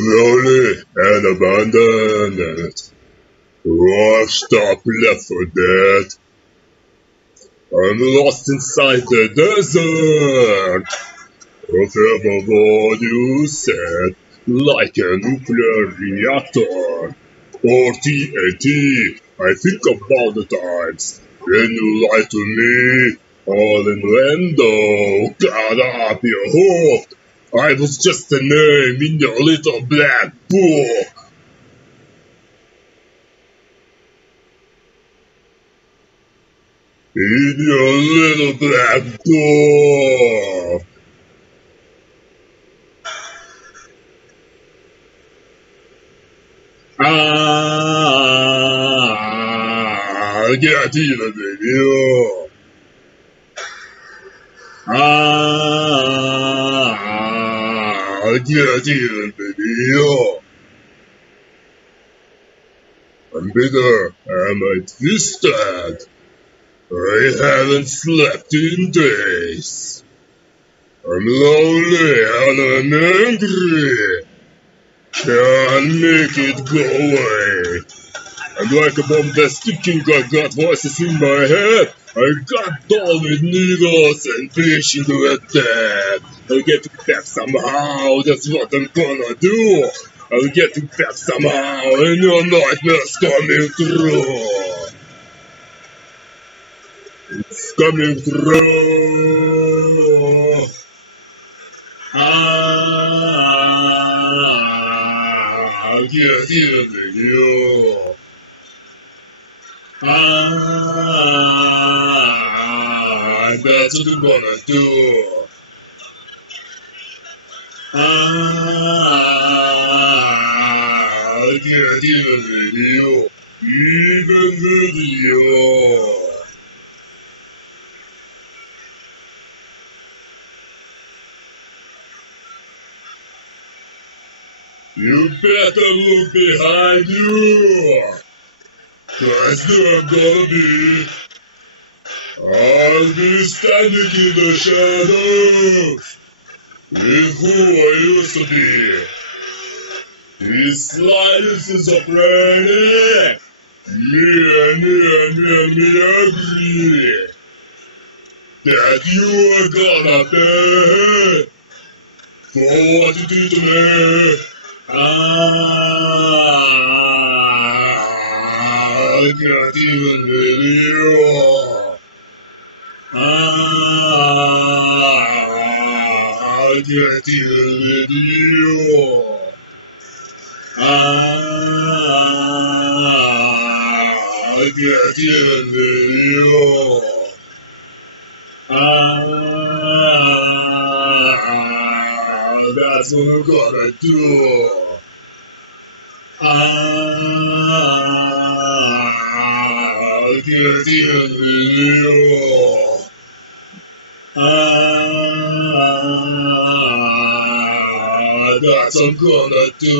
lonely and abandoned, washed up, left for dead. I'm lost inside the desert of ever what you said, like a nuclear reactor or TNT. I think about the times when you lied to me, all innuendo, got up your hook. I was just a name in your little black book. In your little black book. I can't even with you. I can't even with you. I'm bitter. Am I twisted? I haven't slept in days. I'm lonely and I'm angry. Can't make it go away. I'm like a bomb that's ticking, I got voices in my head. I got doll with needles and wishing to a dead. I'll get to back somehow, that's what I'm gonna do. I'll get to back somehow, and your nightmare's coming through. It's coming through. I can't even with you. That's what I'm gonna do. I can't even with you. Even with you. You better look behind you. Cause there I'm gonna be. I'll be standing in the shadows with who I used to be. This life is a pretty. Me agree that you are gonna pay for what you did to me. I can't even believe you. I can't even believe you. I can't even believe you. That's what I'm gonna do. I can't even believe you. That's what I'm gonna do.